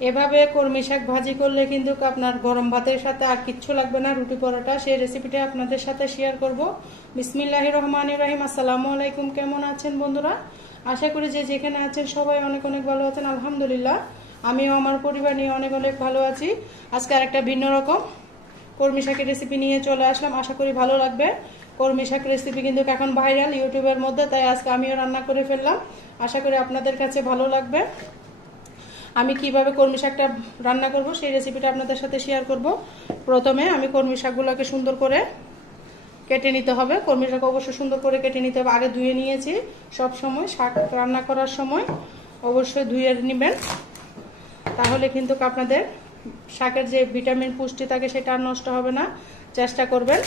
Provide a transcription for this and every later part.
এভাবে কলমি শাক ভাজি করলে কিন্তু আপনার গরম ভাতের সাথে আর কিচ্ছু লাগবে না, রুটি পরোটা। সেই রেসিপিটা আপনাদের সাথে শেয়ার করব। বিসমিল্লাহির রহমানির রহিম। আসসালামু আলাইকুম। কেমন আছেন বন্ধুরা? আশা করি যে যেখানে আছেন সবাই অনেক অনেক ভালো আছেন। আলহামদুলিল্লাহ আমিও আমার পরিবার নিয়ে অনেক অনেক ভালো আছি। আজকে আরেকটা ভিন্ন রকম কলমি শাকের রেসিপি নিয়ে চলে আসলাম, আশা করি ভালো লাগবে। কলমি শাক রেসিপি কিন্তু এখন ভাইরাল ইউটিউবের মধ্যে, তাই আজকে আমিও রান্না করে ফেললাম। আশা করি আপনাদের কাছে ভালো লাগবে। আমি কিভাবে কলমি শাকটা রান্না করব সেই রেসিপিটা আপনাদের সাথে শেয়ার করব। প্রথমে আমি কলমি শাকগুলোকে সুন্দর করে কেটে নিতে হবে। কলমি শাক অবশ্যই সুন্দর করে কেটে নিতে হবে। আগে ধুয়ে নিয়েছি। সব সময় শাক রান্না করার সময় অবশ্যই ধুয়ে নেবেন, তাহলে কিন্তু আপনাদের শাকের যে ভিটামিন পুষ্টি থাকে সেটা আর নষ্ট হবে না। চেষ্টা করবেন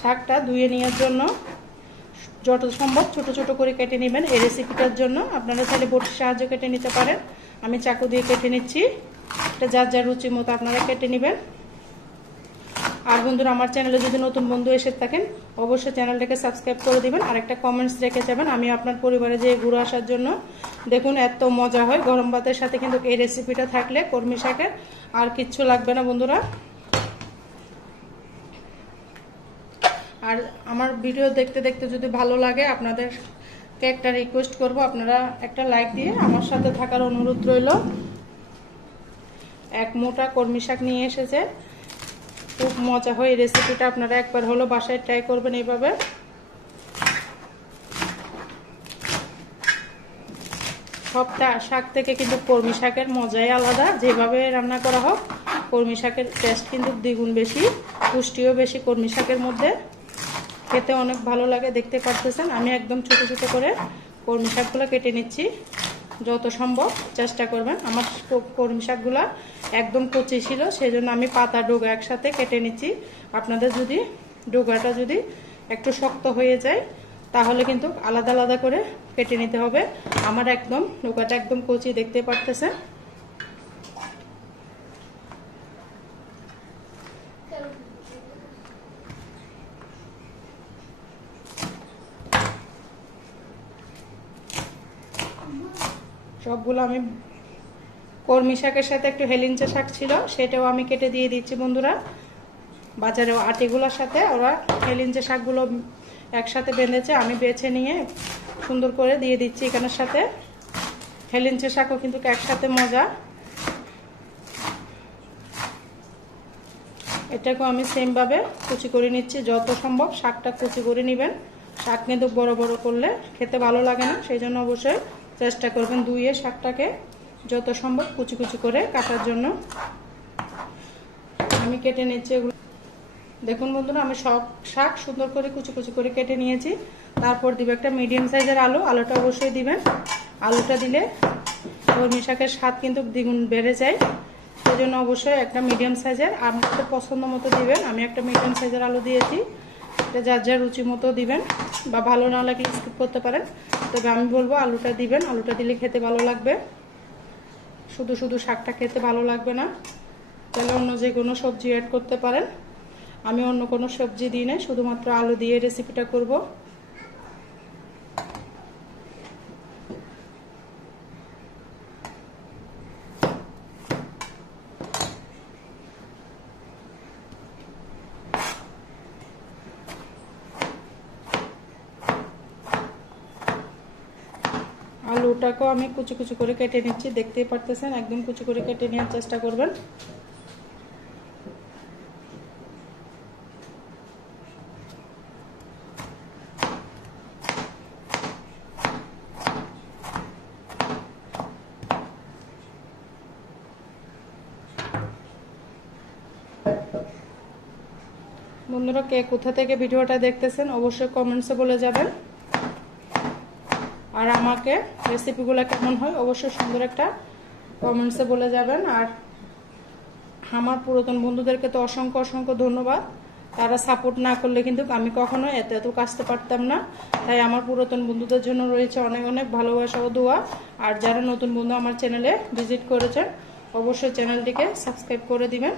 শাকটা ধুয়ে নেওয়ার জন্য। যত সম্ভব ছোট ছোট করে কেটে নেবেন। এই রেসিপিটার জন্য আপনারা চাইলে বটির সাহায্যে কেটে নিতে পারেন। আমি চাকু দিয়ে কেটে নিচ্ছি। এটা যার যার রুচি মতো আপনারা কেটে নেবেন। আর বন্ধুরা, আমার চ্যানেলে যদি নতুন বন্ধু এসে থাকেন অবশ্যই চ্যানেলটাকে সাবস্ক্রাইব করে দিবেন আর একটা কমেন্টস রেখে যাবেন। আমি আপনার পরিবারে যে ঘুরে আসার জন্য। দেখুন এত মজা হয় গরম ভাতের সাথে কিন্তু এই রেসিপিটা থাকলে কলমি শাকের আর কিচ্ছু লাগবে না বন্ধুরা। আর আমার ভিডিও দেখতে দেখতে যদি ভালো লাগে আপনাদেরকে একটা রিকোয়েস্ট করব, আপনারা একটা লাইক দিয়ে আমার সাথে থাকার অনুরোধ রইল। এক মোটা কলমি শাক নিয়ে এসেছে, খুব মজা হয় এই রেসিপিটা। আপনারা একবার হলো বাসায় ট্রাই করবেন এইভাবে। সবটা শাক থেকে কিন্তু কলমি শাকের মজাই আলাদা। যেভাবে রান্না করা হোক কলমি শাকের টেস্ট কিন্তু দ্বিগুণ বেশি, পুষ্টিও বেশি কলমি শাকের মধ্যে। খেতে অনেক ভালো লাগে, দেখতে পারতেছেন। আমি একদম ছোট ছোট করে কলমি শাকগুলো কেটে নিচ্ছি। যত সম্ভব চেষ্টা করবেন। আমার কলমি শাকগুলো একদম কচি ছিল, সেই জন্য আমি পাতা ডোগা একসাথে কেটে নিচ্ছি। আপনাদের যদি ডোগাটা যদি একটু শক্ত হয়ে যায় তাহলে কিন্তু আলাদা আলাদা করে কেটে নিতে হবে। আমার একদম ডোগাটা একদম কচি, দেখতে পারতেছেন। সবগুলো আমি কলমি শাকের সাথে একটু হেলিঞ্চা শাক ছিল, সেটাও আমি কেটে দিয়ে দিচ্ছি বন্ধুরা। বাজারে আটিগুলোর সাথে ওরা হেলিঞ্চা শাকগুলো একসাথে বেঁধেছে, আমি বেছে নিয়ে সুন্দর করে দিয়ে দিচ্ছি এখানের সাথে। হেলিঞ্চা শাকও কিন্তু একসাথে মজা। এটাকেও আমি সেমভাবে কুচি করে নিচ্ছি। যত সম্ভব শাকটা কুচি করে নেবেন। শাক কিন্তু বড় বড় করলে খেতে ভালো লাগে না, সেই জন্য অবশ্যই চেষ্টা করবেন ধুয়ে শাকটাকে যত সম্ভব কুচি কুচি করে কাটার জন্য। আমি কেটে নিচ্ছি এগুলো। দেখুন বন্ধুরা, আমি সব শাক সুন্দর করে কুচি কুচি করে কেটে নিয়েছি। তারপর দিব একটা মিডিয়াম সাইজের আলু। আলুটা অবশ্যই দিবেন। আলুটা দিলে কলমি শাকের স্বাদ কিন্তু দ্বিগুণ বেড়ে যায়, সেই জন্য অবশ্যই একটা মিডিয়াম সাইজের, আপনাদের পছন্দ মতো দিবেন। আমি একটা মিডিয়াম সাইজের আলু দিয়েছি। এটা যার যার রুচি মতো দিবেন, বা ভালো না লাগলে স্কিপ করতে পারেন। তবে আমি বলবো আলুটা দিবেন। আলুটা দিলে খেতে ভালো লাগবে। শুধু শুধু শাকটা খেতে ভালো লাগবে না। তাহলে অন্য যে কোনো সবজি অ্যাড করতে পারেন। আমি অন্য কোনো সবজি দিই না, শুধুমাত্র আলু দিয়ে রেসিপিটা করব। আলুটাকেও আমি কুচি কুচি করে কেটে নিচ্ছি, দেখতেই পারতেছেন। একদম কুচি করে কেটে নেওয়ার চেষ্টা করবেন। বন্ধুরা, কে কোথা থেকে ভিডিওটা দেখতেছেন অবশ্যই কমেন্টসে বলে যাবেন। আর আমাকে রেসিপিগুলো কেমন হয় অবশ্যই সুন্দর একটা কমেন্টসে বলে যাবেন। আর আমার পুরাতন বন্ধুদেরকে তো অসংখ্য অসংখ্য ধন্যবাদ। তারা সাপোর্ট না করলে কিন্তু আমি কখনো এত কাজতে পারতাম না। তাই আমার পুরাতন বন্ধুদের জন্য রয়েছে অনেক অনেক ভালোবাসা ও দোয়া। আর যারা নতুন বন্ধু আমার চ্যানেলে ভিজিট করেছেন অবশ্যই চ্যানেলটিকে সাবস্ক্রাইব করে দিবেন।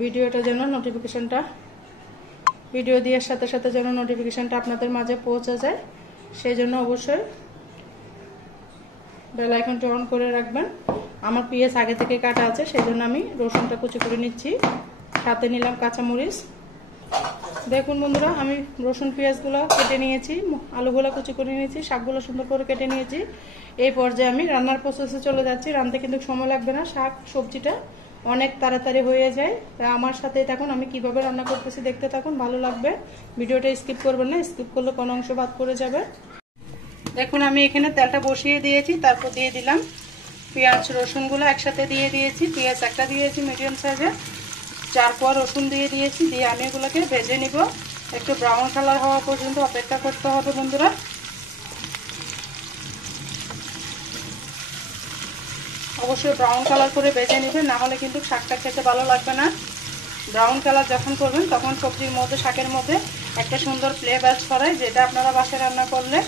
ভিডিওটা যেন নোটিফিকেশনটা ভিডিও দেওয়ার সাথে সাথে যেন নোটিফিকেশনটা আপনাদের মাঝে পৌঁছে যায়, সেই জন্য অবশ্যই বেল আইকনটি অন করে রাখবেন। আমার পেঁয়াজ আগে থেকে কাটা আছে, সেই জন্য আমি রসুনটা কুচি করে নিচ্ছি। সাথে নিলাম কাঁচামরিচ। দেখুন বন্ধুরা, আমি রসুন পেঁয়াজগুলো কেটে নিয়েছি, আলুগুলো কুচি করে নিয়েছি, শাকগুলো সুন্দর করে কেটে নিয়েছি। এই পর্যায়ে আমি রান্নার প্রসেসে চলে যাচ্ছি। রান্নাতে কিন্তু সময় লাগবে না, শাক সবজিটা অনেক তাড়াতাড়ি হয়ে যায়। তাই আমার সাথে থাকুন, আমি কিভাবে রান্না করতেছি দেখতে থাকুন, ভালো লাগবে। ভিডিওটা স্কিপ করবেন না, স্কিপ করলে কোনো অংশ বাদ পড়ে যাবে। দেখুন আমি এখানে তেলটা বসিয়ে দিয়েছি, তারপর দিয়ে দিলাম পেঁয়াজ রসুনগুলো একসাথে দিয়ে দিয়েছি। পেঁয়াজ একটা দিয়েছি মিডিয়াম সাইজে, 4 কোয়া রসুন দিয়ে দিয়েছি। দিয়ে আমি এগুলোকে ভেজে নিব, একটু ব্রাউন কালার হওয়া পর্যন্ত অপেক্ষা করতে হবে বন্ধুরা। অবশ্যই ব্রাউন কালার করে ভেজে নেবেন, না হলে কিন্তু শাকটা খেতে ভালো লাগবে না। ব্রাউন কালার যখন করবেন তখন সবজির মধ্যে, শাকের মধ্যে একটা সুন্দর ফ্লেভার ছড়ায়, যেটা আপনারা বাসায় রান্না করলে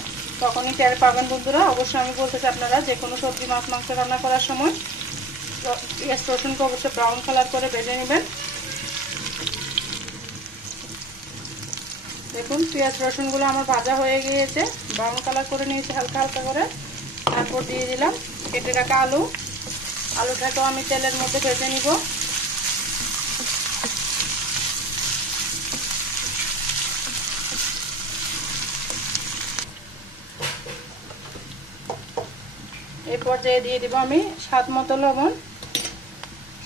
তখনই টের পাবেন বন্ধুরা। অবশ্যই আমি বলতে চাই, আপনারা যে কোনো সবজি মাছ মাংস রান্না করার সময় পেঁয়াজ রসুনকে অবশ্যই ব্রাউন কালার করে ভেজে নেবেন। দেখুন পেঁয়াজ রসুনগুলো আমার ভাজা হয়ে গিয়েছে, ব্রাউন কালার করে নিয়েছি হালকা হালকা করে। তারপর দিয়ে দিলাম কেটে রাখা আলু। আলুটাকেও আমি তেলের মধ্যে ভেজে নিব। এই পর্যায়ে দিয়ে দিব আমি স্বাদ মতো লবণ।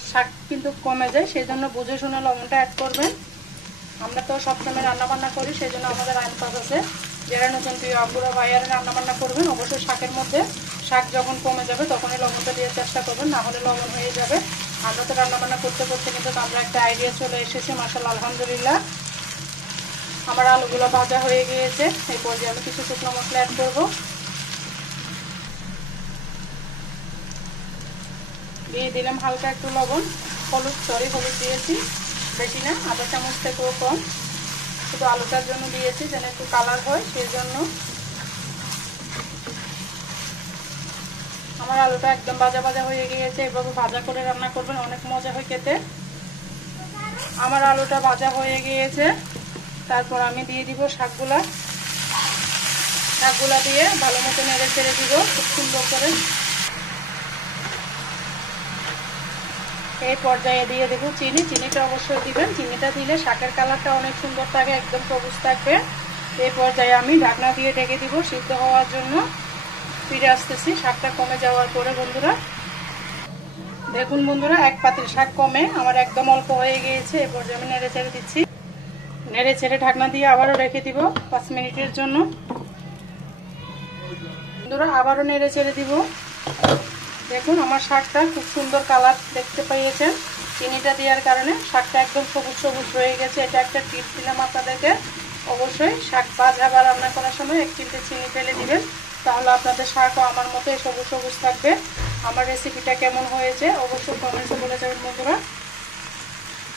শাক কিন্তু কমে যায়, সেই জন্য বুঝে শুনে লবণটা অ্যাড করবেন। আমরা তো সবসময় রান্না বান্না করি, সেই জন্য আমাদের আইন পাস আছে। যারা নতুন প্রিয় আপুরা ভাইয়ারা রান্না বান্না করবেন, অবশ্যই শাকের মধ্যে শাক যখন কমে যাবে তখনই লবণটা দিয়ে চেষ্টা করবেন, না হলে লবণ হয়ে যাবে। আমরা তো রান্না বান্না করতে করতে কিন্তু আমরা একটা আইডিয়া চলে এসেছে, মাশাআল্লাহ আলহামদুলিল্লাহ। আমার আলুগুলো ভাজা হয়ে গিয়েছে। এই পর্যায়ে আমি কিছু শুকনো মশলা অ্যাড করব। দিয়ে দিলাম হালকা একটু লবণ, হলুদ দিয়েছি, বেশি না, আধা চামচ থেকেও কম। শুধু আলুটার জন্য দিয়েছি, যেন একটু কালার হয়, সেই জন্য। আমার আলুটা একদম ভাজা ভাজা হয়ে গিয়েছে। এভাবে ভাজা করে রান্না করবেন, অনেক মজা হয় খেতে। আমার আলুটা ভাজা হয়ে গিয়েছে। তারপর আমি দিয়ে দিব শাকগুলা দিয়ে ভালো মতো নেড়ে চেড়ে দিব খুব সুন্দর করে। এই পর্যায়ে দিয়ে দেবো চিনিটা অবশ্যই দিবেন। চিনিটা দিলে শাকের কালারটা অনেক সুন্দর থাকে, একদম সবুজ থাকবে। এই পর্যায়ে আমি ঢাকনা দিয়ে ঢেকে দিব সিদ্ধ হওয়ার জন্য। ফিরে আসতেছি শাকটা কমে যাওয়ার পরে বন্ধুরা। দেখুন বন্ধুরা, 1 পাতিল শাক কমে আমার একদম অল্প হয়ে গিয়েছে। এই পর্যায়ে আমি নেড়ে ছেড়ে দিচ্ছি। নেড়ে ছেড়ে ঢাকনা দিয়ে আবারও রেখে দিব 5 মিনিটের জন্য। বন্ধুরা আবারও নেড়ে ছেড়ে দিব। দেখুন আমার শাকটা খুব সুন্দর কালার দেখতে পেয়েছেন। চিনিটা দেওয়ার কারণে শাকটা একদম সবুজ সবুজ হয়ে গেছে। এটা একটা টিপ দিলাম আপনাদেরকে। অবশ্যই শাক ভাজা বা রান্না করার সময় 1 চিমটে চিনি ফেলে দিবেন, তাহলে আপনাদের শাকও আমার মতোই সবুজ সবুজ থাকবে। আমার রেসিপিটা কেমন হয়েছে অবশ্যই কমেন্টসে বলে যাবেন বন্ধুরা।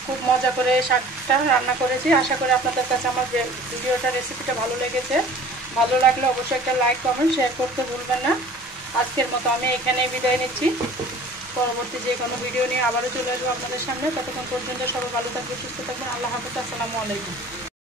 খুব মজা করে শাকটা রান্না করেছি। আশা করি আপনাদের কাছে আমার ভিডিওটা রেসিপিটা ভালো লেগেছে। ভালো লাগলে অবশ্যই একটা লাইক কমেন্ট শেয়ার করতে ভুলবেন না। আজকের মতো আমি এখানেই বিদায় নিচ্ছি। পরবর্তী যে কোনো ভিডিও নিয়ে আবারও চলে আসবো আপনাদের সামনে। ততক্ষণ পর্যন্ত সবাই ভালো থাকবে, সুস্থ থাকবেন। আল্লাহ হাফেজ, আসসালামু আলাইকুম।